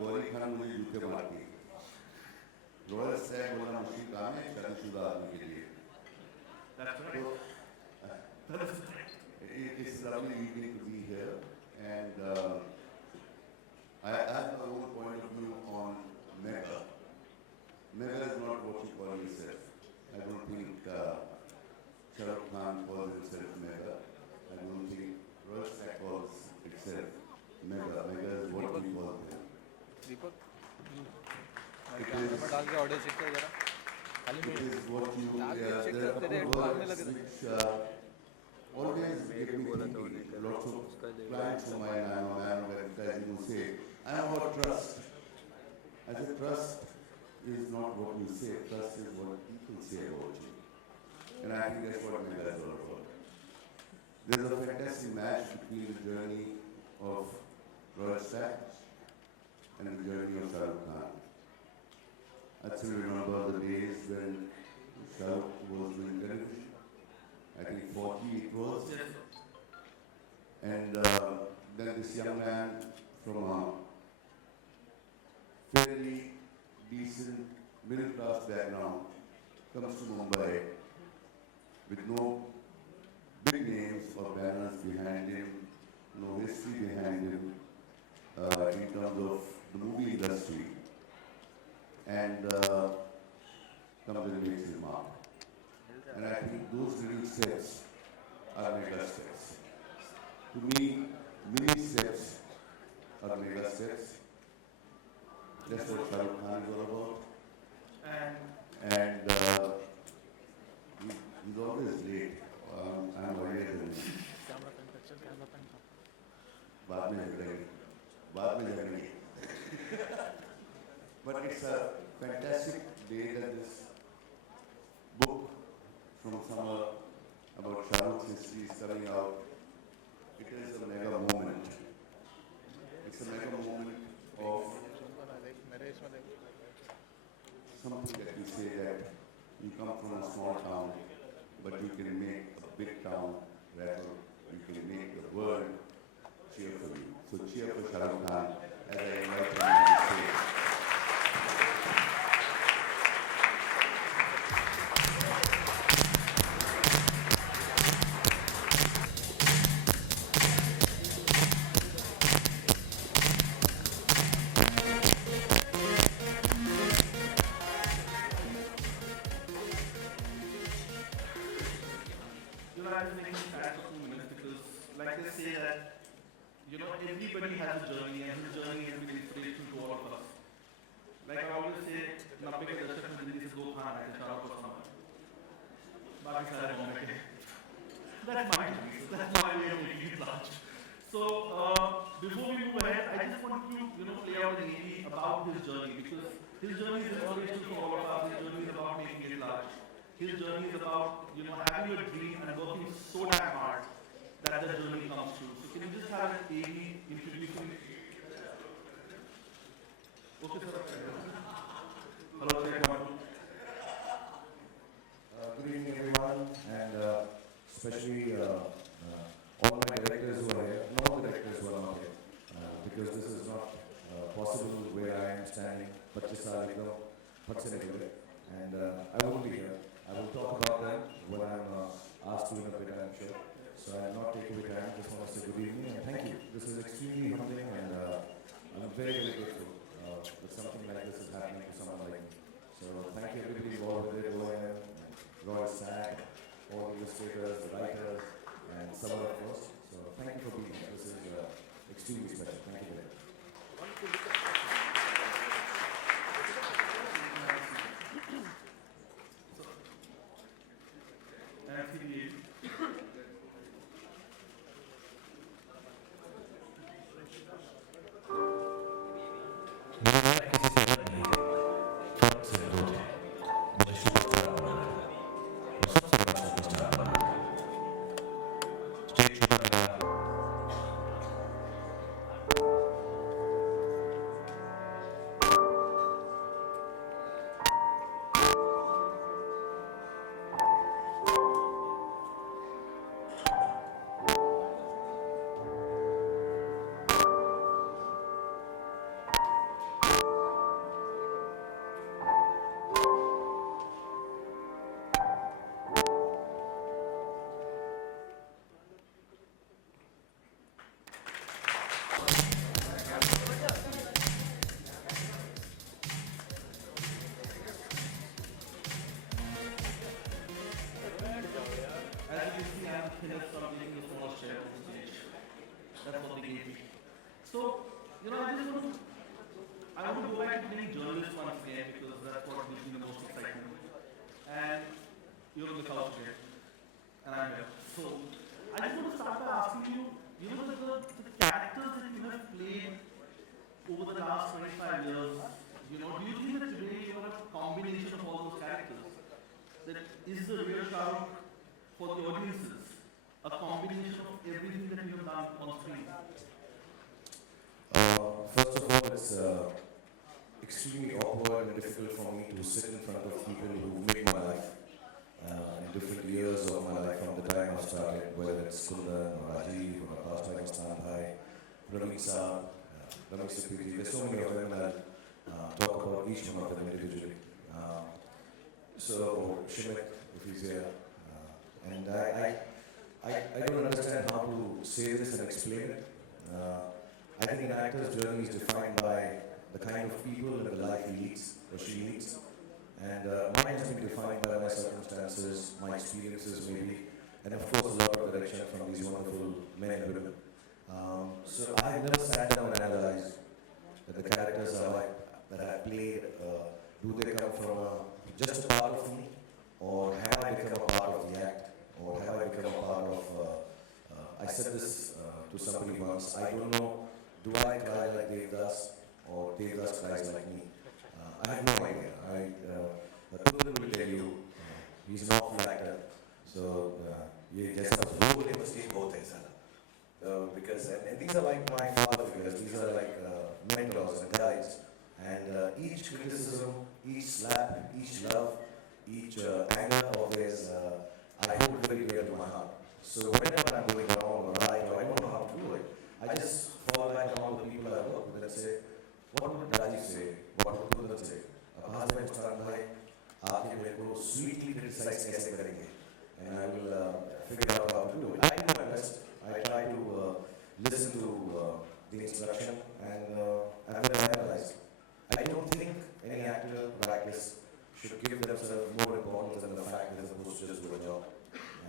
गौरी खान मुझे जूते मारती है। रॉयल स्टैग बोलना मुश्किल काम है शादीशुदा आदमी के लिए। It's a lovely evening to be here, and I have my own point of view on Mega. Mega is not what you call yourself. I don't think Shah Rukh Khan calls himself Mega. I don't think Royal Stack calls itself Mega. Mega is what we call them. Deepak It डाल के audio check कर जरा खाली is what you, check there are तेरे couple headphone में words लग रहा which always give me thinking. Lots of clients of mine, I'm a man of advertising, who say, I'm about trust. I said, trust is not what you say, trust is what people say about you. And I think that's what Mega is all about. There's a fantastic match between the journey of Royal Stack and the journey of Shah Rukh Khan. I still remember the days when Shah Rukh was doing television. I think 40 it was. And then this young man from a fairly decent middle class background comes to Mumbai with no big names or banners behind him, no history behind him in terms of the movie industry, and comes and makes his mark. And I think those little steps are mega steps. To me, mini steps are mega steps. That's what Shah Rukh Khan is all about. And he's always late. I'm earlier than him. बाद में झगड़ेंगे. But it's a fantastic day that this book from summer about Shah Rukh's history is coming out. It is a mega moment. It's a mega moment of something that we say that you come from a small town, but you can make a big town rattle. You can make the world cheer for you. So cheer for Shah Rukh Khan as I invite him to say. I was making back for 2 minutes because, like they say that, everybody has a journey and his journey has been inspiration to all of us. Like I always say, 90 के दशक में जिंदगी से 2 खाना है, शराब और सामान. बाकी सारे बॉम्बे के. That's my choice. That's my way of making it large. So before we move ahead, I just want to play out an AV about his journey because his journey is inspiration to all of us. His journey is about making it large. His journey is about having a dream and working so damn hard that the journey comes true. So can you just have an AV introducing? Okay, sir. Hello, check 1, 2. Good evening, everyone, and especially all my directors who are here, and all the directors who are not here, because this is not possible where I am standing, 25 साल ago, and I won't be here. I will talk about them when I'm asked to in a bit, I'm sure. So I will not take away time. Just want to say good evening and thank you. This is extremely humbling and I'm very, very grateful that something like this is happening to someone like me. So thank you everybody involved with it, OM, Roy Stack, all the illustrators, the writers, and Samar of course. So thank you for being here. This is extremely special. Thank you very much. you're on the couch again, and I'm here. So, I just want to start by asking you, the characters that you have played over the last 25 years, do you think that today you are a combination of all those characters? That is the real Shah Rukh for the audiences a combination of everything that you have done on screen? First of all, it's extremely awkward and difficult for me to sit in front of people who made my life in different years of my life from the time I started, whether it's Kundan or Rajiv or Akash Bhai, Stan Bhai, Ravi Saab, Ramesh Sippiti. There's so many of them, and I'll talk about each one of them individually. So, Shimit, if he's here, and I don't understand how to say this and explain it. I think an actor's journey is defined by the kind of people and the life he leads or she leads. And mine has been defined by my circumstances, my experiences maybe, and of course a lot of direction from these wonderful men and women. So I have never sat down and analyzed that the characters that I played, do they come from just a part of me, or have I become a part of the act, or have I become a part of, I said this to somebody once, I don't know, do I cry like Devdas, or Devdas cries like me? I have no idea. Kundan will tell you, he's an awful actor, so ये जैसा वो बोले बस ये बहुत है सारा. Because and these are like my father figures, these are like mentors and guides, and each criticism, each slap, each love, each anger of theirs, I hold very dear to my heart. So whenever I'm going wrong or right, or I don't know how to do it, I just fall back on all the people I work with and say, what would Rajiv say? What would Kundan say? Akash Bhai, Stan Bhai, आके मेरे को sweetly criticize कैसे करेंगे? And I will figure out how to do it. I do my best. I try to listen to the instruction, and then I analyze. I don't think any actor or actress should give themselves more importance than the fact that they're supposed to just do a job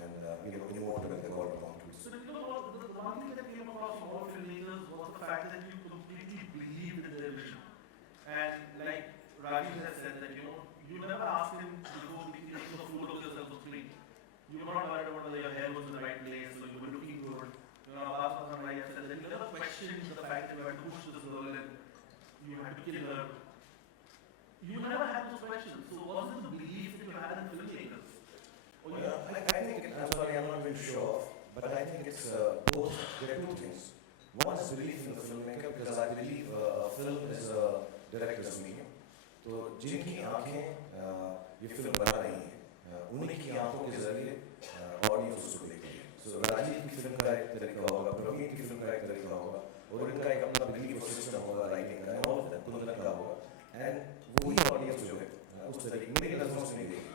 and emote when they're called upon to. So, the one thing that came across from all filmmakers was the fact that you completely believed in their vision. And like Rajiv has said that, you never asked him to go take a photo of yourself on screen. You were not worried about whether your hair was in the right place or you were looking good. Abbas Hassan Bhai said that you never questioned the fact that you had to push this girl and you had to kill her. You never had those questions. So was it the belief that you had in filmmakers? I think, I'm sorry, I'm not really sure, but I think it's both. There are two things. One is belief in the filmmaker, because I believe a film is a director's medium. तो जिनकी आंखें ये film बना रही हैं, उन्हीं की आंखों के जरिए ऑडियंस उसको देखेगी. So राजीव की फिल्म का एक तरीका होगा, प्रवीण की फिल्म का एक तरीका होगा, और इनका एक अपना बिलीफ सिस्टम होगा राइटिंग का, और कुंदन का होगा, and वही ऑडियंस जो है उस तरीके मेरी नजरों से नहीं देगी.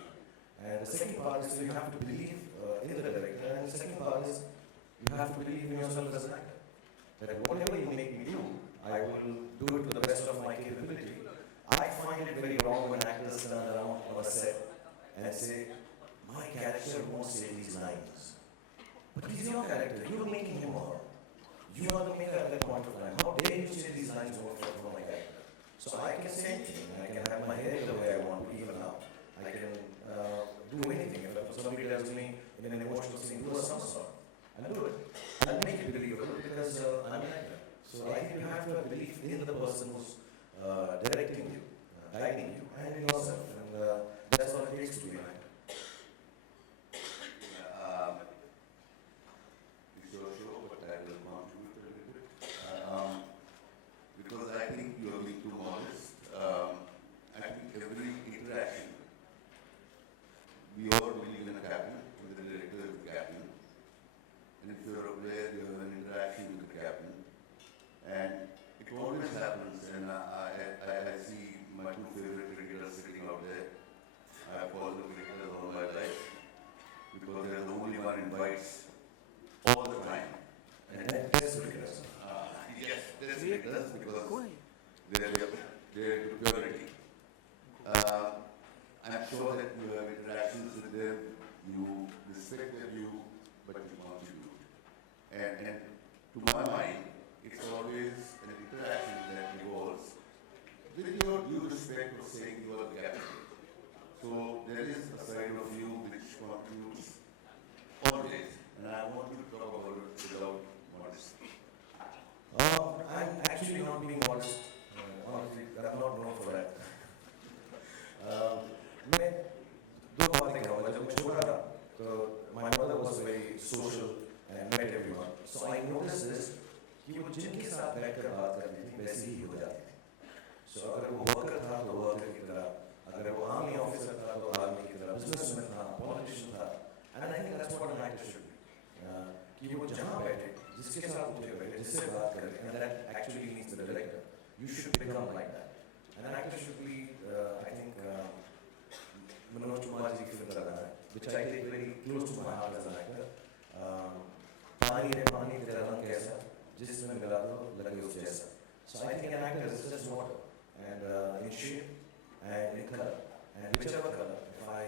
And the second part is you have to believe in the director, and the second part is you have to believe in yourself as an actor. That whatever you make me do, I will do it to the best of my capability. I find it very wrong when actors stand around on a set and say, my character won't say these lines. But he's your character, you're making him her. You are the maker at that point of time. How dare you say these lines won't fit for my character? So I can say anything, I can have my hair the way I want to, even now. I can do anything. If somebody tells me in an emotional scene, do a somersault, I'll do it. I'll make it believable because I'm an actor. So I think you have to have belief in the person who's directing you, guiding you, and in yourself. And that's what it takes to be an actor. It's your show, but I will contribute a little bit. Because I think you are being too modest. I think every interaction, we all believe in a cabinet, and the director is the cabinet. And if you're aware, you have an interaction with the cabinet. And it always happens, and I see my two favorite cricketers sitting out there. I have called them cricketers all my life, because they're the only one invites all the time. And that's cricketers. Yes, that's cricketers, because they're purity. I'm sure that you have interactions with them, you respect their view, but you contribute. And to my mind, it's always an interaction that evolves with your due respect of saying you are the captain. So there is a side of you which contributes always, and I want you to talk about it without modesty. I'm actually not being modest. Honestly, I'm not known for that. मैं दो बातें कहूँगा जब मैं छोटा था तो my mother was very social and met everyone. So I noticed this कि वो जिनके साथ बैठकर बात करती थी वैसे ही हो जाती थी. So अगर वो वर्कर था तो वर्कर की तरह, अगर वो आर्मी ऑफिसर था तो आर्मी की तरह, बिजनेसमैन था, पॉलिटिशियन था, and I think that's what an actor should be. कि वो जहाँ बैठे, जिसके साथ उठे बैठे, जिससे बात करे, and that actually means the director. You should become like that. An actor should be, I think, Manoj Kumarji film कर रहा है, which I take very close to my heart as an actor. पानी तेरा रंग कैसा, जिसमें मिला तो लगे उस जैसा. So I think an actor is just water, and in shape and in color, and whichever color. If I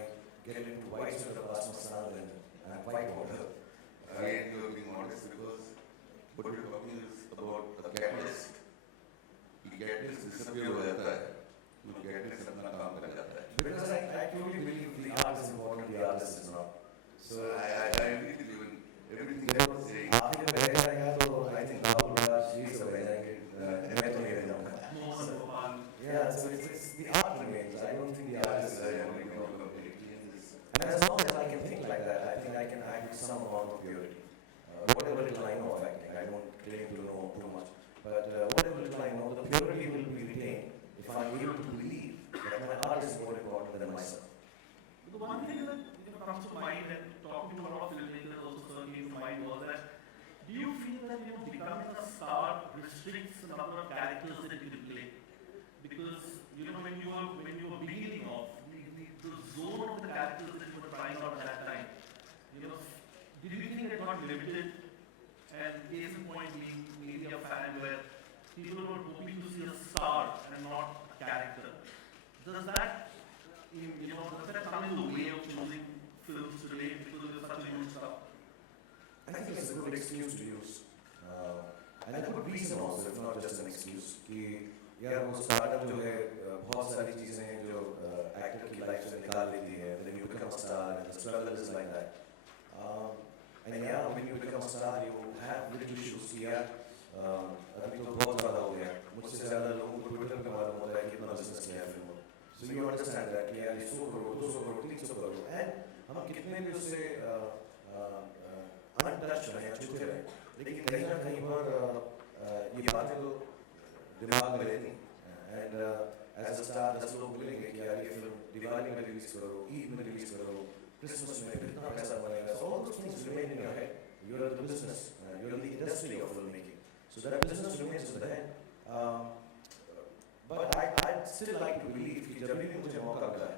get into white sort of Asma then I'm white water. Again, you are being modest because what you're talking is about a catalyst. कि catalyst disappear हो जाता है, तो catalyst अपना काम कर जाता है. Because I truly believe the art is important, the artist is not. So I agree with you in everything you are saying. आखिर में रह जाएगा तो I think Rahul Raj ये सब रह जाएंगे. मैं तो नहीं रह जाऊँगा. Mohan Gopal. Yeah, so it's the art remains. I don't think the artist is. I only know about it. And as long as I can think like that, I think I can act with some amount of purity. Whatever little I know of acting, I don't claim to know too much. But whatever little I know, the purity will be retained if I'm able to believe that my art is more important than myself. The one thing that comes to mind and talking to a lot of filmmakers also certainly came to mind was that do you feel that becoming a star restricts the number of characters that you can play? Because when you were beginning off, the zone of the characters that you were trying out at that time, did you think it got limited? And case in point being maybe a fan where people were hoping to see a star and not a character. Does that come in the way of choosing films today because there's such a huge stuff? I think it's a good excuse to use. And a good reason also, if not just an excuse. कि यार वो stardom जो है बहुत सारी चीजें हैं जो actor की life से निकाल लेती है. Then you become a star and the struggle is like that. And yeah, when you become a star, you have little issues. यार अभी तो बहुत ज़्यादा हो गया. मुझसे ज़्यादा लोगों को Twitter पे मालूम होता है कितना business किया है फिल्मों. So you understand that कि यार 100 करोड़, 200 करोड़, 300 करोड़. And हम कितने भी उससे untouched रहे, छूते रहे. लेकिन कहीं ना कहीं पर ये बातें तो दिमाग में रहती हैं. And as a star, 10 लोग बोलेंगे कि यार ये फिल्म दिवाली में रिलीज करो, ईद में रिलीज करो, क्रिसमस में कितना पैसा बनेगा. So all those things remain in your head. You're in the business, you're in the industry of filmmaking. So that business remains in the head. But I'd still like to believe कि जब भी मुझे मौका मिला है,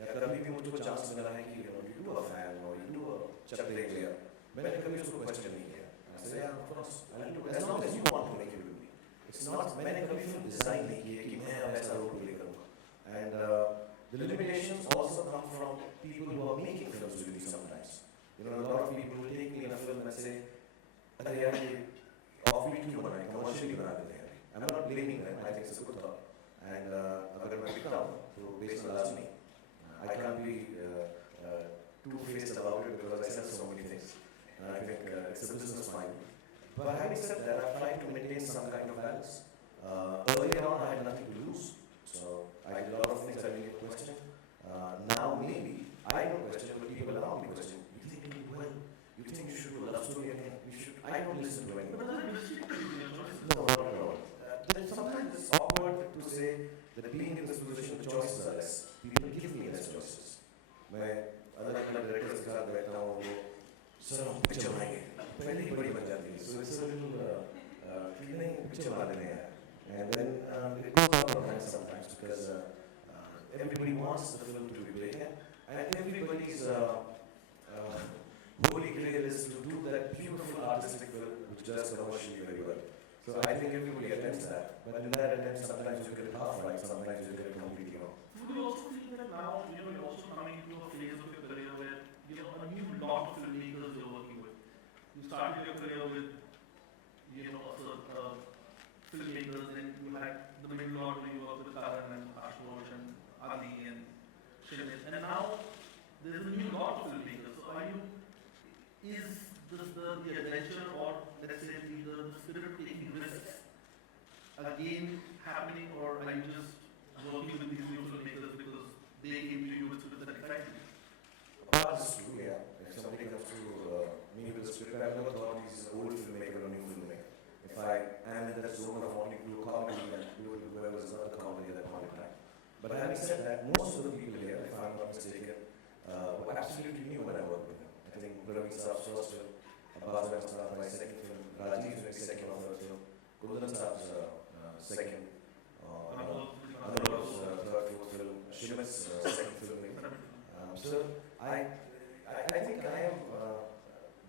या कभी भी मुझे चांस मिला है कि you do a fan or you do a चक देख लिया, मैंने कभी उसको क्वेश्चन नहीं किया. I say yeah, of course, I'll do it as long as you want to make it with me. It's not मैंने कभी फिल्म डिजाइन नहीं की है कि मैं अब ऐसा रोल प्ले करूँगा. And the limitations also come from people who are making films with me sometimes. A lot of people will take me in a film and say, अरे यार ये offbeat क्यों बनाए, commercially बना देते हैं. I'm not blaming them. I think it's a good thought. And अगर मैं पिकता हूँ तो based on me, I can't be two-faced about it because I sell so many things. And I think it's a business mind. But having said that, I've tried to maintain some kind of balance. Earlier on, I had nothing to lose, so I did a lot of things I didn't question. Now maybe I don't question, but people around me question. You think you do well? You think you should do a love story again? You should. I don't listen to anyone. No, not at all. Then sometimes it's awkward to say that being in this position, the choices are less. People give me less choices. मैं अलग अलग directors के साथ बैठता हूँ वो sir हम picture बनाएंगे पहले ही बड़ी बन जाती है. So it's a little feeling picture बना देने हैं. And then it goes out of hand sometimes because everybody wants the film to be big and everybody's holy grail is to do that beautiful artistic film which does commercially very well. So I think everybody attempts that, but in that attempt sometimes you get it half right, sometimes you get it completely wrong. Would you also feel that now you're also coming into a phase of your career where a new lot of filmmakers you're working with? You started your career with filmmakers, and you had the middle lot where you worked with Karan and Ashutosh and Adi and Shimit, and now there's a new lot of filmmakers. So are you, is the adventure or let's say the spirit of taking risks again happening, or are you just working with these new filmmakers because they came to you with an excitement? Part is true, yeah. If somebody comes to me with a script, I've never thought he's an old filmmaker or new filmmaker. If I am in that zone of wanting to do comedy and do it with whoever is not a comedy at that point in time. But having said that, most of the people here, if I'm not mistaken, were absolutely new when I worked with them. I think Praveen Saab's first film, Abbas and Starr, my second film, Rajiv is my second or third film, Kundan Saab's second, Anurag's third, fourth film, Shimit's second film. So I think I am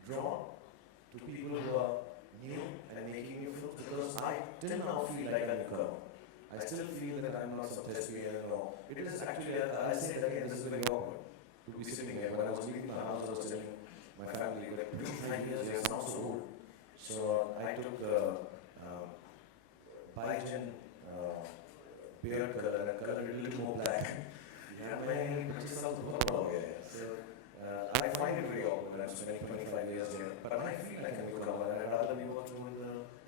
drawn to people who are new and making new films because I till now feel like I'm a newcomer. I still feel that I'm not some thespian or it is actually, I say it again, this is very awkward to be sitting here. When I was leaving my house, I was telling my family, like, 25 years, you sound so old. So I took Baijan beard color and colored it a little more black. Yeah, my picture sounds wrong here. So I find it very awkward when I'm spending 25 years here. But I feel like a newcomer and I'd rather be working with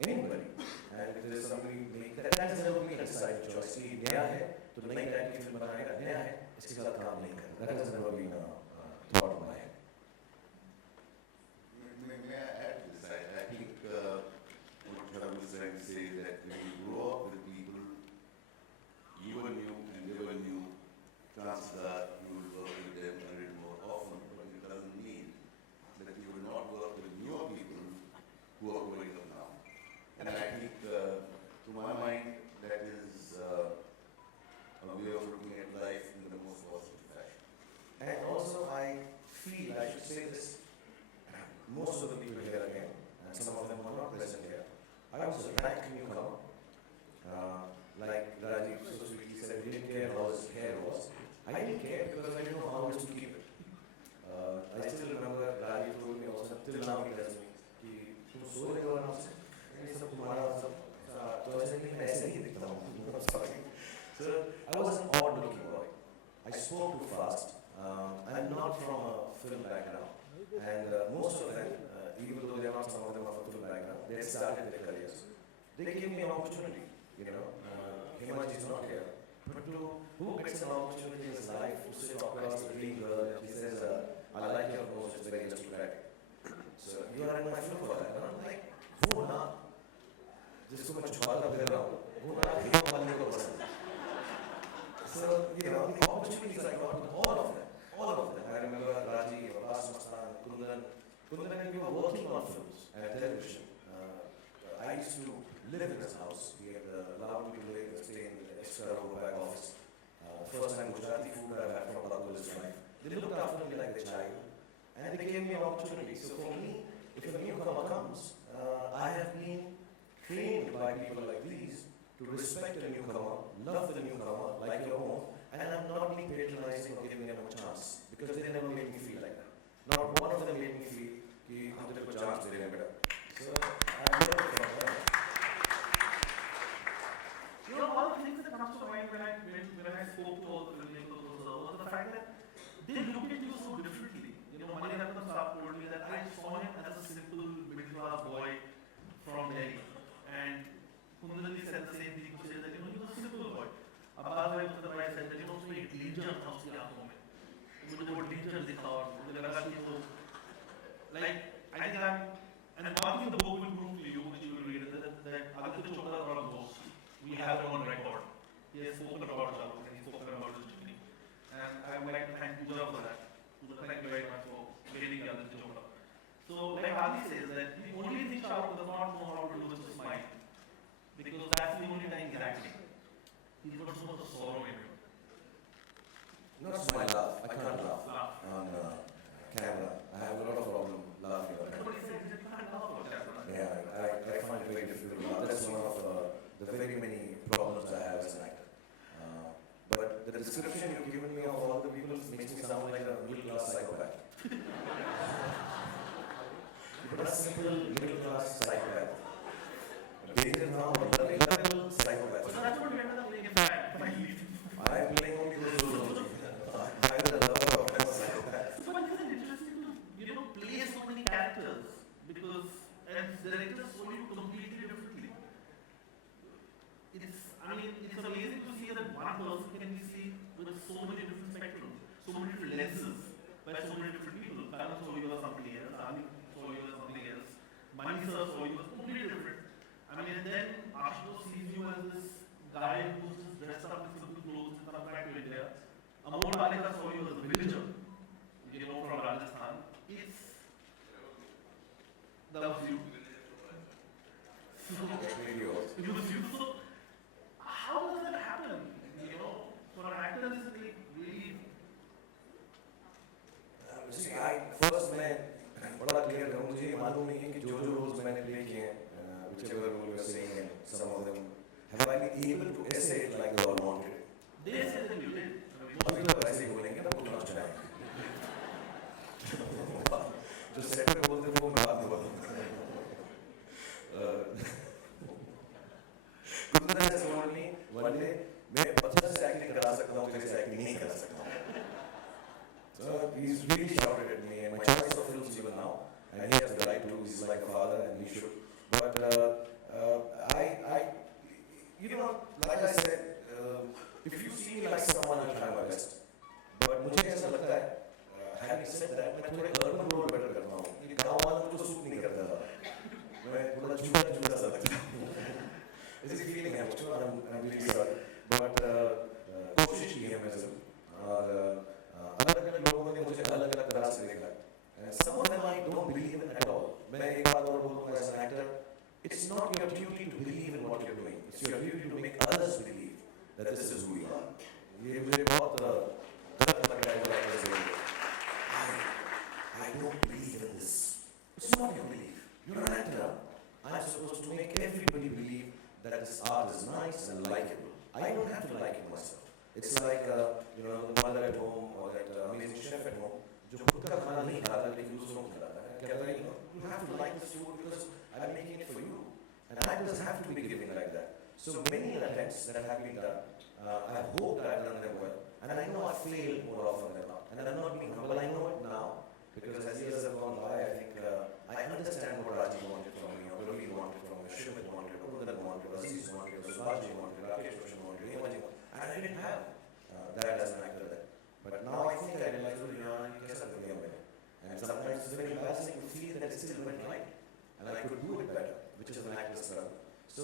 anybody. And if there's somebody make that has never been a decided choice. कि नया है तो नई type की film बनाएगा, नया है इसके साथ काम नहीं करेगा. That has never been a thought of mine. May I add to this? I think what Dharam is trying to say is that when you grow up with people, you were new and they were new, chances are you will work with them a little more often, but it doesn't mean that you will not work with newer people who are growing up now. And I think, to my mind, that is a way of looking at life in the most positive fashion. And also I feel, I should say this, most of the people here again, and some of them are not present here, I was a black newcomer. Like Rajiv so sweetly said, he didn't care how his hair was. I didn't care because I didn't know how else to keep it. I still remember Rajiv told me also, till now he tells me, कि तुम सो रहे हो आराम से, ये सब तुम्हारा सब तो ऐसे नहीं मैं ऐसे नहीं दिखता हूँ. Sorry. So I was an odd looking boy. I spoke too fast. I'm not from a film background, and most of them, even though they are not some of them are from film background, they started their careers. They gave me an opportunity. You know, Himaji is not here, but who gets an opportunity in his life to sit across the green girl and she says, I like your nose, it's very aristocratic. So you are in my film for that. And I'm like, वो ना जिसको मैं छुपाता फिर रहा हूँ, वो ना हिमा मालिनी को पसंद है. So you know, the opportunities I got with all of them. I remember Rajiv, Abbas Mastan, Kundan, and we were working on films and television. I used to live in this house. We had allowed me to live and stay in the extra row back office. First time Gujarati food I've had from Allahu is life. They looked after me like a child, and they gave me an opportunity. So for me, if a newcomer comes, I have been trained by people like these to respect the newcomer, love the newcomer like your own, and I'm not being patronizing or giving them a chance because they never made me feel like that. Not one of them made me feel कि हम तेरे को chance दे रहे हैं बेटा. So I'm never from that. You know, one of the things that comes to mind when I spoke to all the filmmakers was the fact that they looked at you so differently. You know, Maniratnam Saab told me that I saw him as a simple middle-class boy from Delhi, and Kundalini said the same thing. He said that, you know, he was a simple boy. Abbas Bhai Uttar said that, you know, उसमें एक danger था उसकी आंखों में. मुझे वो danger दिखा और मुझे लगा कि वो, like, I think and one thing the book will prove to you, which you will read, is that Aditya Chopra brought those. We have it on record. He has spoken about Shahrukh and he's spoken about his journey. And I would like to thank Pooja for that. Pooja, thank you very much for getting Aditya Chopra. So, like Adi says, that the only thing Shahrukh does not know how to do is to smile. Because that's the only time he's acting. He's got so much sorrow in him. Not my laugh. I can't laugh on camera. I have a lot of problem laughing on That's camera. what he said. He said, you can't laugh on camera. Yeah, I find it very difficult to laugh. That's one of the very many problems I have as an actor. But the description you've given me of all the people makes me sound like a middle-class psychopath. But a simple middle-class psychopath. Danger now, a level psychopath. So that's what we ended up playing in fact, finally. I'm playing only those roles. I'm the lover of a psychopath. one person can be seen with so many different spectrums, so many different lenses, by so many different people. Karan saw you as something else, Ami saw you as something else, Mani sir saw you as completely different. I mean, and then Ashutosh sees you as this guy who's just dressed up in simple clothes and comes back to India. Amol Palekar saw you as a villager, you know, from Rajasthan. That was you. Definitely was. It was you. So, how does that happen? You know, for an actor, is it like really? See, first मैं बड़ा clear था, मुझे मालूम नहीं है कि जो roles मैंने play किए हैं, whichever role you're saying, and some of them, have I been able to essay it like they all wanted? They say that you did. अभी तो ऐसे ही बोलेंगे ना, बोलना चाहिए। जो set पे बोलते हैं वो मैं बात नहीं बोलूँगा। Kundan has told me one day, मैं बच्चा से acting करा सकता हूँ, तेरे से acting नहीं करा सकता हूँ। So he's really shouted at me, and my choice of films even now, and he has the right to. He's like a father, and he should. But you know, like I said, if you see me like someone, I'll try my best. But मुझे ऐसा लगता है, having said that, मैं थोड़े urban role better करता हूँ। ये गाँव वालों को सूट नहीं करता था। मैं थोड़ा झूठा सा लगता हूँ। ऐसी feeling है मुझे, और I'm really sorry. But कोशिश की है मैं ज़रूर, और अलग-अलग लोगों ने मुझे अलग-अलग तरह से देखा है। Some of them I don't believe in at all. मैं एक बात और बोलूँगा as an actor, it's not your duty to believe in what you're doing. It's your duty to make others believe that this is who you are. ये मुझे बहुत गलत लग रहा है जब ऐसे बोलते हैं। I don't believe in this. It's not your belief. You're an actor. I'm supposed to make everybody believe that this art is nice and likable. I don't have to like it myself. It's like you know, the mother at home or that amazing chef at home जो खुद का खाना नहीं खाता लेकिन दूसरों को खिलाता है, कहता है, you know, you have to like this food because I'm making it for you, and actors have to be giving like that. So many attempts that have been done, I hope that I've done them well, and I know I failed more often than not, and I'm not being humble. I know it now because as years have gone by, I think I understand what Raji wanted from me, or Ravi wanted from me, Shrimit wanted, Kundan wanted, Aziz wanted, Subhaji wanted, Rakesh Roshan wanted, Hemaji wanted, and I didn't have that as an actor then. But now I think I realize, oh, yeah, you guess I'm doing it. And sometimes it's very embarrassing to feel that it still went right, and I could do it better, which is an actor's struggle. So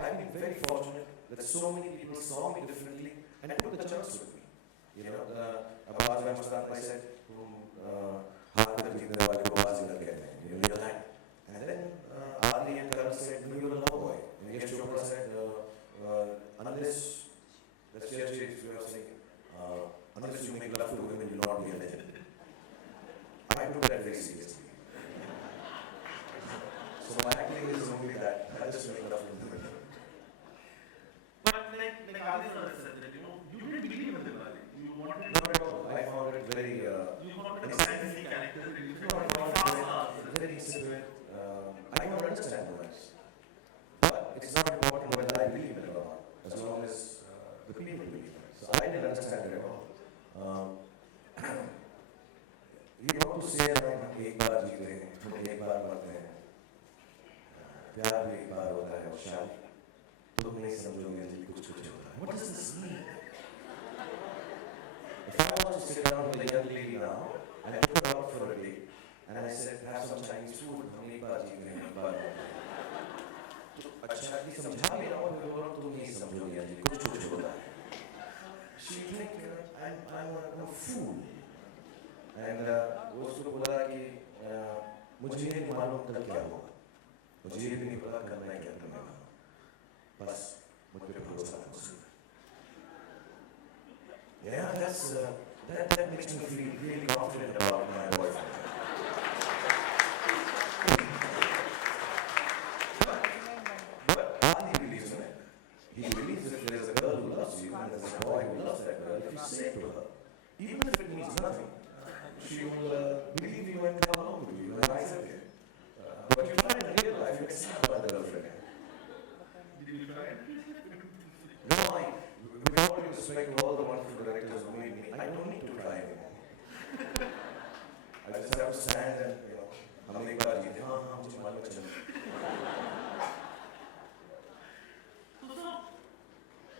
I've been very fortunate that so many people saw me differently and took the chance with me. You know, Abad Ramstan, I said, हाथ कर दी दरवाजे को बाजी लग गए थे, you know that. And then Adi and Karan said, no, you're a love boy. And Yash Chopra said, unless, that's just his way of saying, unless you make love to women, you'll not be a legend. I took that very seriously. So my acting is only that. I just make love to women. But like Adi sir said that, you know, you didn't believe in Diwali. You wanted Not at all. I found it very, you wanted a fantasy character. You no, I wanted found fast. it very insipid. I don't understand romance. But it's not important whether I believe it or not, as long as the people believe it. So I didn't understand it at all. You want to say that हम एक बार जीते हैं, हम एक बार मरते हैं, प्यार भी एक बार होता है और शादी तुम नहीं समझोगे जी कुछ कुछ होता है. What does this mean? If I was to sit down with a young lady now and I took her out for a date and I said have some Chinese food, हम एक बार जीते हैं, एक बार मरते हैं. तो अच्छा ये समझा भी रहा हूँ मैं बोल रहा हूँ तुम नहीं समझोगे जी कुछ कुछ होता है. She think I'm a fool. And वो उसको बोला कि मुझे ये नहीं मालूम कल क्या होगा, मुझे ये भी नहीं पता कल मैं क्या करूँगा, बस मुझ पे भरोसा करो. Yeah, that makes me feel really confident about my boyfriend. But Adi believes in it. He believes if there's a girl who loves you and there's a boy who loves that girl, if you say to her, even if it means nothing, she will believe you and come along with you, and I said it. But you try in real life, you get snapped by the girlfriend. Did you try it? No, with all due respect to all the wonderful directors who made me, I don't need to try anymore. I just have to stand and, you know, हम एक बार जीते, हाँ हाँ मुझे मालूम चला.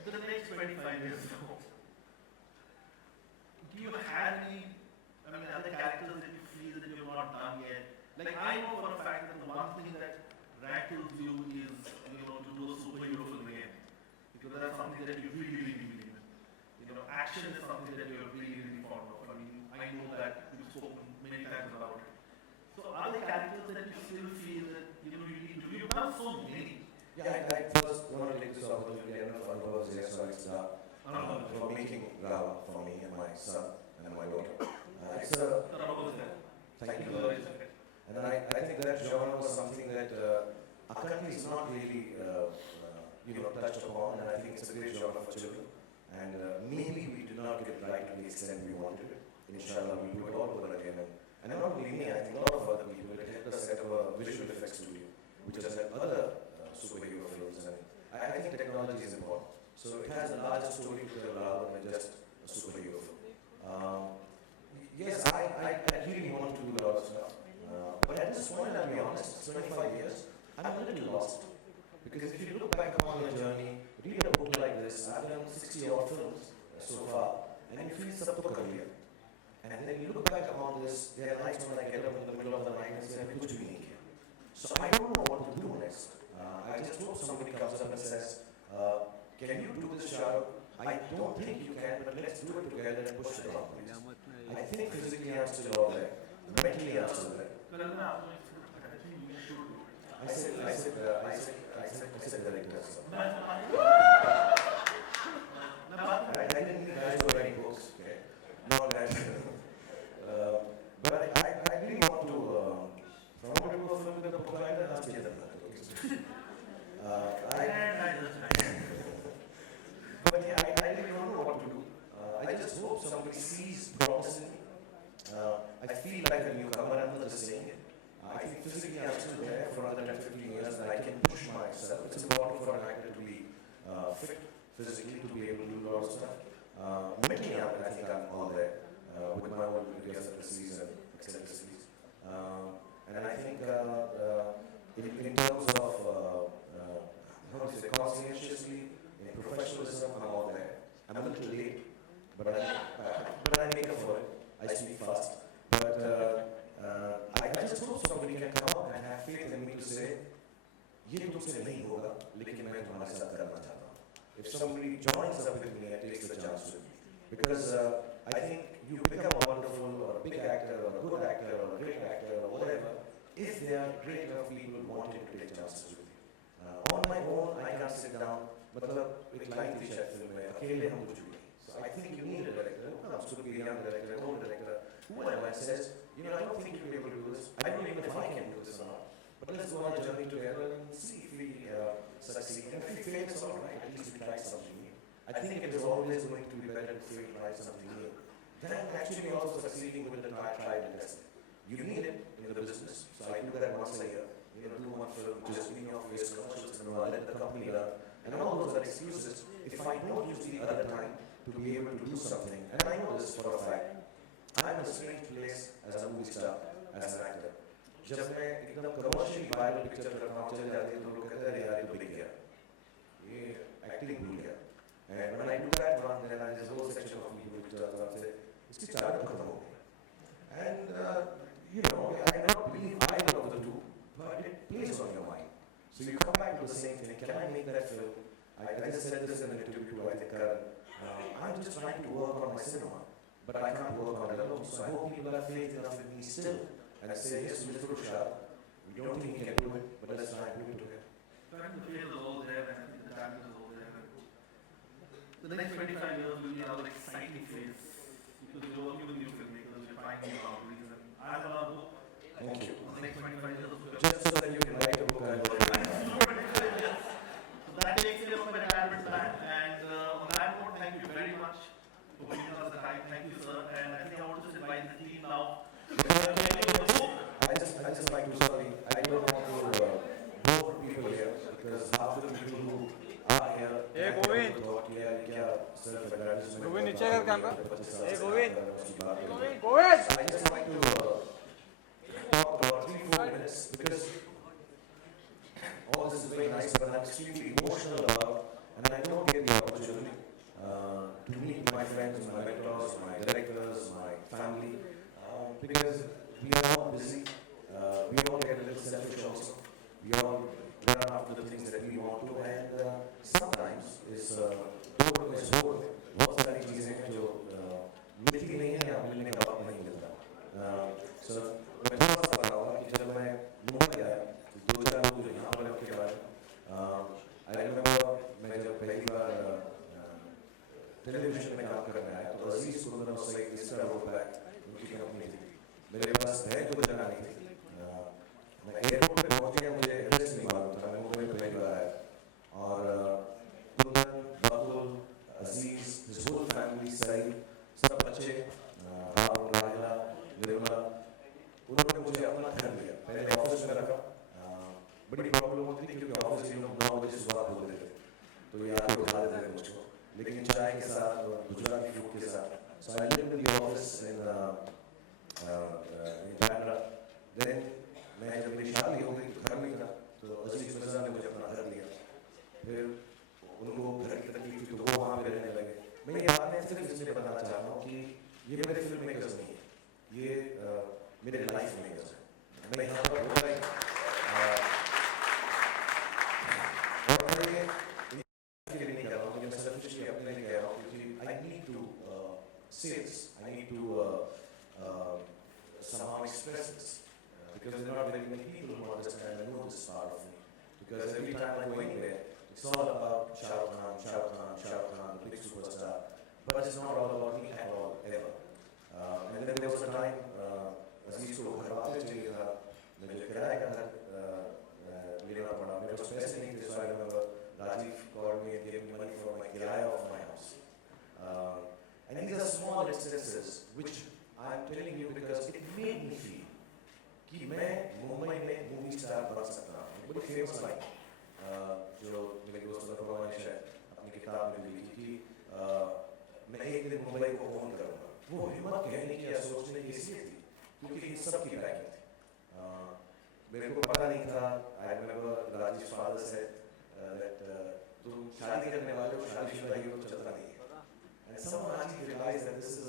So the next 25 25 years ago. Do you have any, other characters that you feel that you've not done yet? Like, I know for a fact that the one thing that rattles you is, to do a superhero film again. Because that's something that you really, really believe in. Action is something that you're really, really fond of. I know that we've spoken many times about it. So are there characters that you still feel that, you need to do? You've done so many. Yeah, I first want to take this opportunity, I don't know if Anubhav is here, so it's for making Rao for me and my son and my daughter. It's a, thank you. And I think that genre was something that our country is not really, touched upon, and I think it's a great genre for children. And maybe we did not get it right to the extent we wanted it. Inshallah, we'll do it all over again. And not only me, I think a lot of other people, it helped us set up a visual effects studio, which has had other superhero films. And I think technology is important. So it has a larger story to tell rather than just a superhero film. Yes, I really want to do a lot of stuff. But at this point, I'll be honest, it's 25 years, I'm a little lost. Because if you look back on your journey, read a book like this, I've done 60 odd films so far, and you feel sab to kar liya. And then you look back on this, there are nights when I get up in the middle of the night and say, kuch bhi nahi kiya. So I don't know what to do next. I just hope somebody comes up and says, can you do this, Shahrukh? I don't think you can, but let's do it together and push it on. I think physically I'm still all there. Mentally I'm still there. I said director. I didn't mean guys who are writing books, okay? Not that. But I really want to, from what I do a film with a book like that, last year. But yeah, I really don't know what to do. I just hope somebody sees promise in me. I feel like a newcomer, I'm not just saying it. I think physically I'm still there for another 10, 15 years and I can push myself. It's important for an actor to be fit physically, to be able to do a lot of stuff. Mentally, I think I'm all there with my own eccentricities and eccentricities. And I think in terms of, how do you say, conscientiously, in professionalism, I'm all there. I'm a little late, but I make up for it. I speak fast. But I just hope somebody can come up and have faith in me to say, ये तुमसे नहीं होगा, लेकिन मैं तुम्हारे साथ करना चाहता हूँ. If somebody joins up with me and takes the chance with me, because I think you become a wonderful or a big actor or a good actor or a great actor or whatever, if there are great enough people wanting to take chances with you. On my own, I can't sit down, मतलब एक line थी शायद film में, अकेले हम कुछ भी नहीं. So I think you need a director, comes to be a young director, an old director, whoever says, I don't think you'll be able to do this. I don't even know if I can do this or not. But let's go on a journey together and see if we succeed. And if we fail, it's all right. At least we tried something new. I think it is always going to be better to fail, try something new, than actually also succeeding with the tried and tested. You need it in the business. So I do that once a year. Do one film, just in your face, commercials, let the company learn. And all those are excuses. If I don't use the other time to be able to do something, and I know this for a fact, I'm in a strange place as a movie star, as an actor. जब मैं एकदम commercially viral picture करना चल जाती है तो लोग कहते हैं यार ये तो बिक गया, ये acting भूल गया. And when I do that one, then there is a whole section of people who turn around and say, इसकी चाल खत्म हो गई. And I not believe either of the two, but it plays on your mind. So you come back to the same thing. Can I make that film? I just said this in an interview to I think I'm just trying to work on my cinema. But I can't work on it alone, so I hope people have faith enough in me still and say, yes, we'll do Shah. We don't think he can do it, but let's try and do it together. I think the faith is all there, and I think the talent is all there. The next 25 years will be another exciting phase because we're working with new filmmakers, we're trying new boundaries, and I'm on a book. Thank you. The next 25 years of Just so that you can write a book and work on it. So that takes care of my retirement plan, and on that note, thank you very much for giving us the time. Thank you, sir. And I think I want to just invite the team now. I just like to sorry, I don't want to bore people here because half the people who are here. Hey, Govind. Govind, नीचे कर camera. Hey, Govind. Govind. I just like to talk about 3-4 minutes because all this is very nice, but I'm extremely emotional about, and I don't get the opportunity. to meet my friends, my mentors, my directors, my family, because we are all busy. We all get a little selfish also. We all run after the things that we want to, and sometimes दो इस दो बहुत सारी चीजें हैं जो मिलती नहीं है या मिलने का वक्त नहीं मिलता. So मैं थोड़ा सा बताऊंगा कि जब मैं मुंबई गया दो चार लोग जो यहाँ पर के बाद I remember मैं जब पहली बार टेलीविजन में काम करने आया तो अजीज कुंदन और सईद इसका रोल बैक उनकी कंपनी थी. मेरे पास है तो जगह नहीं थी. मैं एयरपोर्ट पे पहुंच गया, मुझे एड्रेस नहीं मालूम था. मैं मुंबई में पहली बार आया और कुंदन, बकुल, अजीज, his whole family, सईद, सब बच्चे, राहुल, राहिला, निर्मला, उन्होंने मुझे अपना घर दिया. पहले ऑफिस में रखा. बड़ी प्रॉब्लम होती थी क्योंकि ऑफिस के लोग 9 बजे सुबह बोलते थे तो ये आके उठा देते थे मुझको, लेकिन चाय के साथ और गुजराती फूड के साथ. So I lived in the office in Bandra. Then मैं जब मेरी शादी हो गई तो घर नहीं था तो अजीज मिर्जा ने मुझे अपना घर दिया. फिर उनको घर की तकलीफ थी तो वो वहाँ पे रहने लगे. मैं ये बात मैं सिर्फ इसलिए बताना चाह रहा हूँ कि ये मेरे फिल्म मेकर्स नहीं है, ये मेरे लाइफ मेकर्स हैं. मैं यहाँ पर बोल रहा और मैं ये के लिए नहीं कह रहा हूँ, मैं सेल्फिशली अपने लिए कह रहा हूँ क्योंकि I need to say this, I need to somehow express this because there are not very many people who understand and know this part of me. Because every time I go anywhere, it's all about Shah Rukh Khan, Shah Rukh Khan, Shah Rukh Khan, the big superstar. But it's not all about me at all, ever. And then there was a time, Aziz को घर वापस चाहिए था, मुझे किराए का घर लेना पड़ा. मेरे पास पैसे नहीं थे, so I remember Rajiv called me and gave me money for my kiraya of my house. And these are small instances which I am telling you because it made me feel कि मैं मुंबई में movie star बन सकता हूँ. बड़ी famous line जो मेरे दोस्त अनुपमा ने शायद अपनी किताब में लिखी कि मैं एक दिन मुंबई को ओन करूँगा. वो हिम्मत कहने की या सोचने की इसलिए थी क्योंकि इन सब की पैकिंग थी. मेरे को पता नहीं था. I remember Rajiv father said that तुम शादी करने वाले हो, शादीशुदा ही हो तो चलता नहीं है. And someone actually realized that this is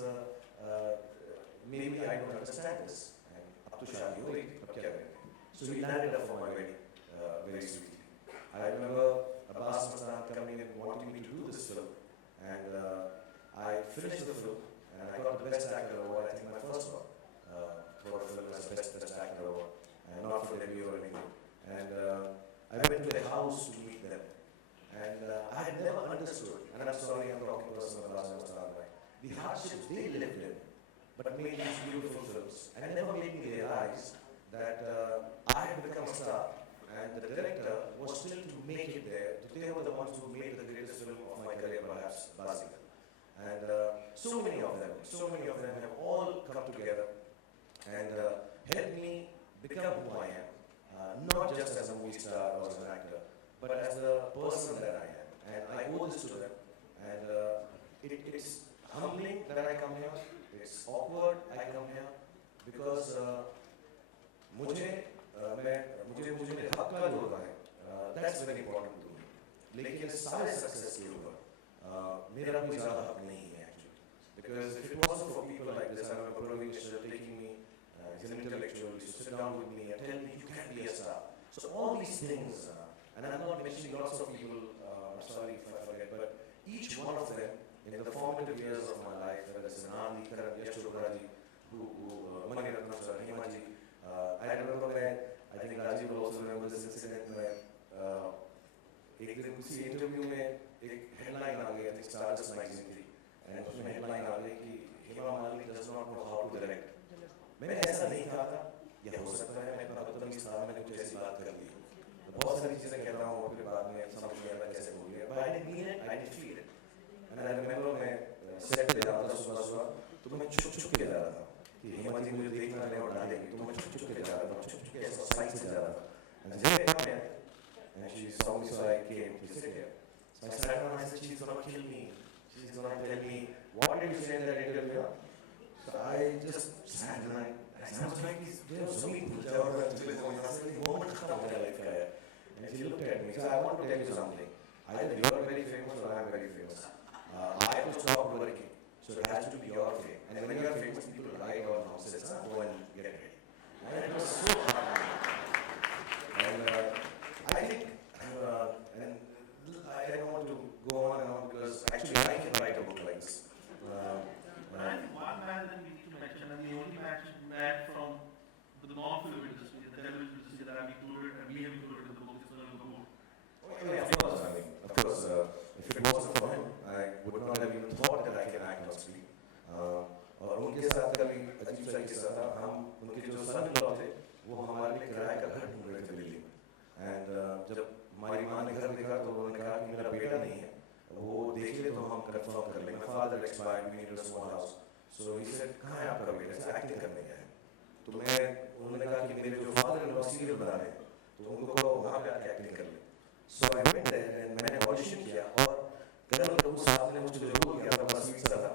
maybe I don't understand this. And अब तो शादी हो गई, अब क्या करें? So we landed up for my wedding very sweetly. I remember Abbas Mastan coming and wanting me to do this film, and I finished the film and I got the best actor award. I think my first one for a film as best actor award, and not for debut or anything. And I went to their house to meet them. And I had never understood, and I'm sorry I'm talking personal about Mastan, the hardships they lived in, but made these beautiful films, and never made me realize that I had become a star, and the director was still to make it there. They were the ones who made the greatest film of my career, perhaps, Bazigar. And so many of them have all come together and helped me become who I am, not just as a movie star or as an actor, but as the person that I am. And I owe this to them. And it's humbling that I come here. It's awkward I come here because मुझे मेरे हक का जो होता है, that's very important to me. लेकिन इस सारे success के ऊपर मेरा कोई ज़्यादा हक नहीं है actually. Because if it wasn't for people like this, I remember Pravesh taking me, he's an intellectual, he used to sit down with me and tell me, you can be a star. So all these things, and I'm not mentioning lots of people, I'm sorry if I forget, but each one of them in the formative years of my life, whether it's Nandi, Karan, Yash Chopra ji, Mani Ratnam sir, Hema ji, I remember when, I think Rajiv will also remember this incident where एक दिन किसी interview में एक headline आ गई, I think Stardust magazine थी, and उसमें headline आ गई कि Hema Malini does not know how to direct. मैंने ऐसा नहीं कहा था, या हो सकता है मैं इतना बदतमीज था, मैंने कुछ ऐसी बात कर दी. बहुत सारी चीजें कहता हूँ और फिर बाद में समझ नहीं आता कैसे बोल गया. But I didn't mean it, I didn't feel it. And I remember मैं सेट पे जा रहा था सुबह तो मैं छुप के जा रहा था कि हेमा जी मुझे देखना नहीं और डालेंगे, तो मैं छुप के जा रहा था, छुप के ऐसा साइड से जा रहा था. And Jay came in and she saw me, so I came to sit here. So I sat down and I said, she's gonna kill me. She's gonna tell me, what did you say in that interview? So I just sat and I was like, there's so many people out there until the moment खत्म हो गया. And she looked at me. So I want to tell you something. Either you are very famous or I am very famous. I have to stop working. So it has to be your fame. And when you are famous, people rely on nonsense. Go and get ready. And it was so hard. And I think, and I don't want to go on and on because actually I can write a book like this. But I think one man that we need to mention, and the only man from the non-film industry, the television industry that I've included, and we have included in the book, is Sunil Kapoor. Of course, I mean, of course, if it wasn't for him, I would not have even thought that I can act or speak. और उनके साथ कभी अजीब सा किस्सा था, हम उनके जो सन इन लॉ थे, वो हमारे लिए किराए का घर ढूंढ रहे थे दिल्ली में। एंड जब हमारी माँ ने घर देखा तो उन्होंने कहा कि मेरा बेटा नहीं है, वो देख ले तो हम कंफर्म कर लेंगे। Father expired, we need a small house. So he said कहाँ है आपका बेटा? ऐसे एक्टिंग करने गया है। तो मैं उन्होंने कहा कि मेरे जो फादर इन लॉ सीरियल बना रहे हैं, तो उनको कहो वहाँ पे आके एक्टिंग कर ले। सो आई वेंट देयर एंड मैंने ऑडिशन किया और कर्नल कपूर साहब ने मुझे जो रोल दिया था बड़ा स्वीट सा था।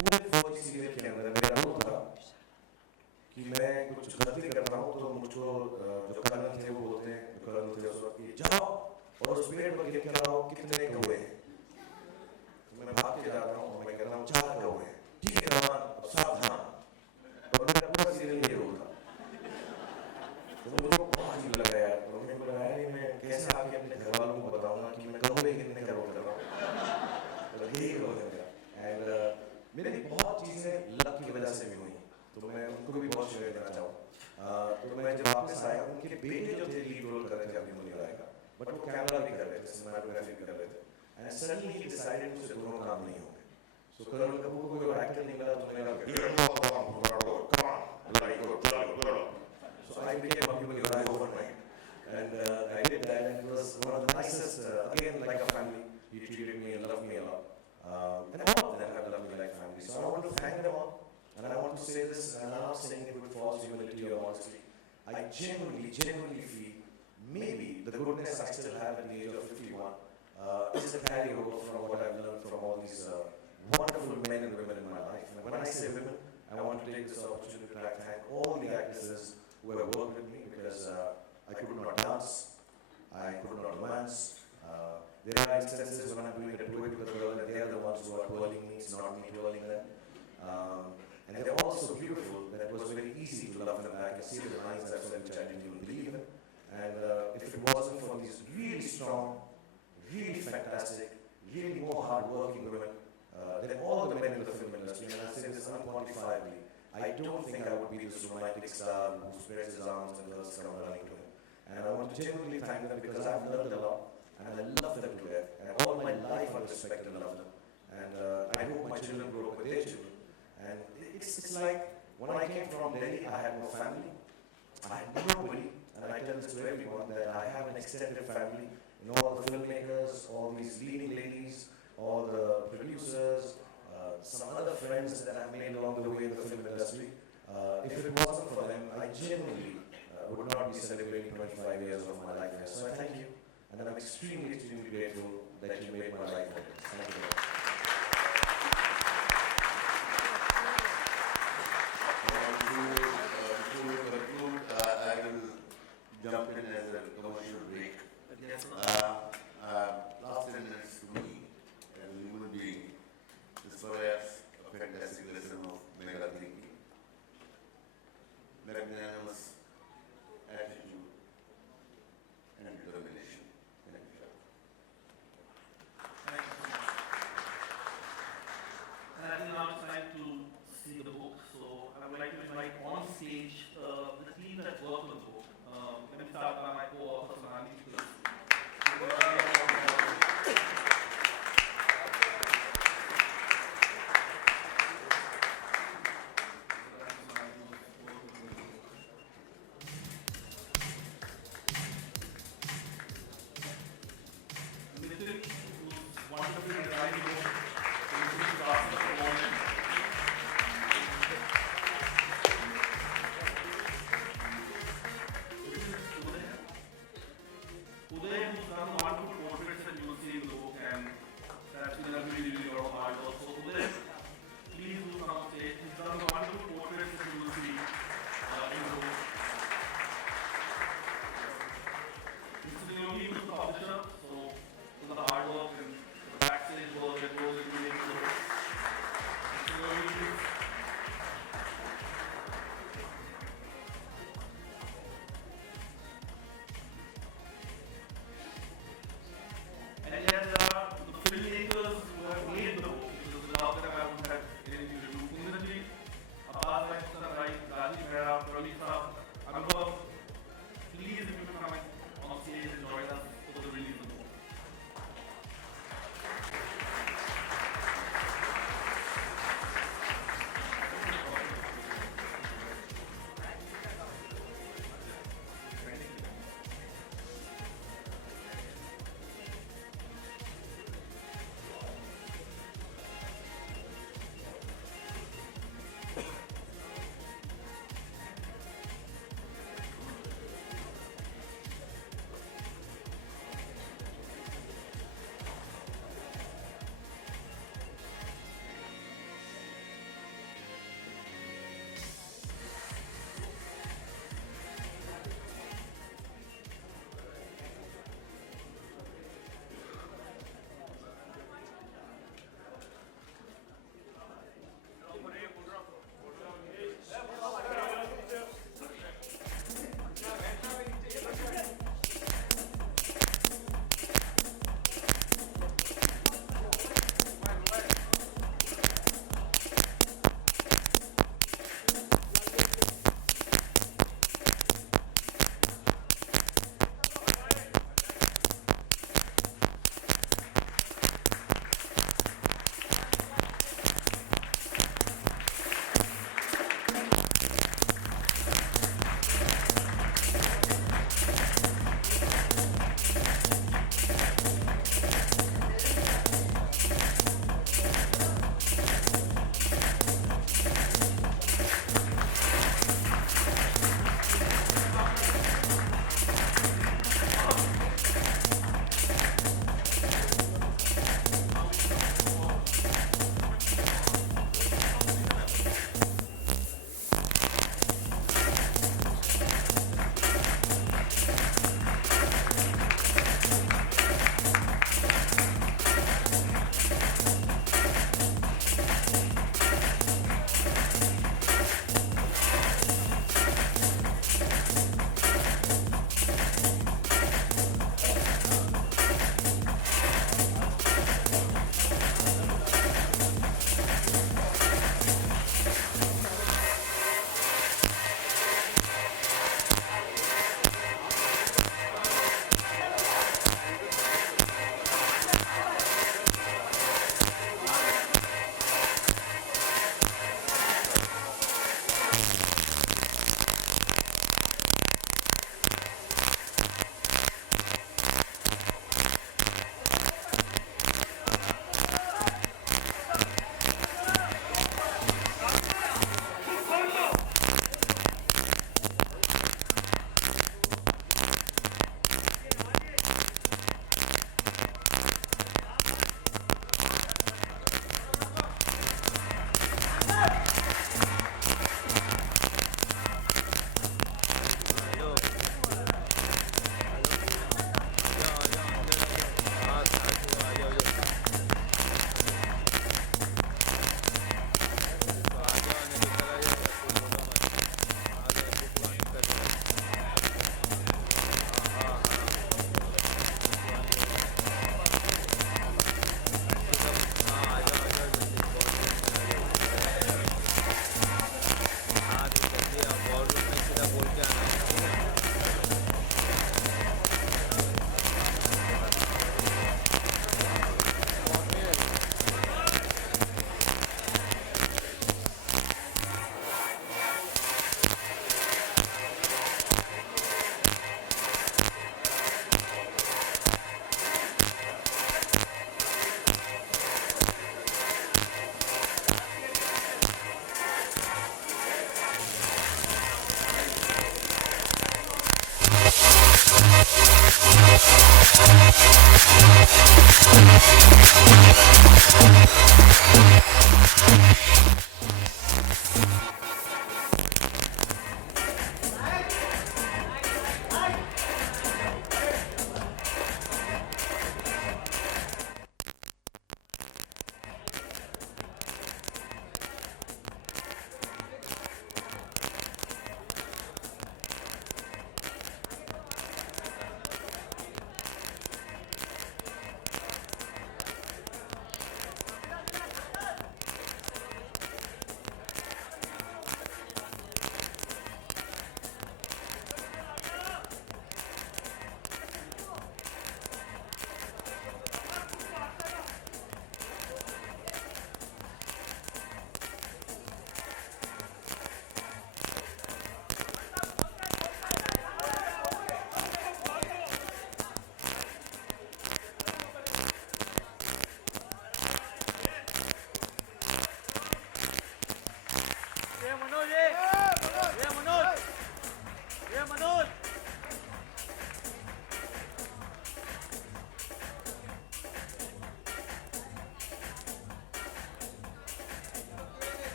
पूरे फौजी सीरियल के अंदर मेरा रोल था कि मैं कुछ गलती कर रहा हूँ तो मुझको जो कर्नल थे वो बोलते हैं, जो कर्नल थे उस वक्त कि जाओ और उस पेड़ पर गिर के आओ कितने कौवे हैं। तो मैं भाग के जा रहा हूँ और मैं कह रहा हूँ 4 कौवे हैं। ठीक है जवान, अब सावधान। और मेरा पूरा सीरियल ये रोल था। तो मुझे बहुत अजीब लगा यार। तो मेरे को लगा यार मैं कैसे आके अपने घर वालों को बताऊंगा कि मैं कौवे कितने का रोल कर रहा हूँ। तो यही रोल है मेरा। एंड मेरी बहुत चीज़ें लक की वजह से भी हुई, तो मैं उनको भी बहुत शेयर करना चाहूँ। तो मैं जब वापस आया, उनके बेटे जो थे लीड रोल कर रहे थे अभिमन्यु राय का, बट वो कैमरा भी कर रहे थे, सिनेमाटोग्राफी भी कर रहे थे। एंड सडनली ही डिसाइडेड मुझसे दोनों काम नहीं होंगे। सो कर्नल कपूर को कोई एक्टर नहीं मिला, तो मैंने कहा so I became Abhimanyu Rai overnight. And I did that, and it was one of the nicest, again like a family. He treated me and loved me a lot. And all of them have loved me like family. So I want to thank them all. And I want to say this, and I'm not saying it with false humility or modesty. I genuinely feel maybe the goodness I still have at the age of 51 is the carryover from what I've learned from all these wonderful men and women in my life. And when I say women, I want to take this opportunity to thank all the actresses who have worked with me because I could not dance, I could not romance. There are instances when I'm doing a duet with a girl and they are the ones who are twirling me, it's not me twirling them. And they're all so beautiful that it was very easy to love them back and see the lines that which I didn't even believe in. And if it wasn't for these really strong, really fantastic, really more hard-working women than all the men in the film industry, and I say this unquantifiably, I don't think I would be this romantic star who spreads his arms and girls come running to him. And I want to genuinely thank them because I've learned a lot and I love them to death. And all my life I respect and love them. And I hope my children grow up with their children. And it's like when I came from Delhi, I had no family. I had nobody. And I tell this to everyone that I have an extended family. You know, all the filmmakers, all these leading ladies, all the producers, some other friends that I've made along the way in the film industry. If it wasn't for them, I genuinely would not be celebrating 25 years of my life here. So I thank you, and I'm extremely grateful that you made my life. Thank you very much.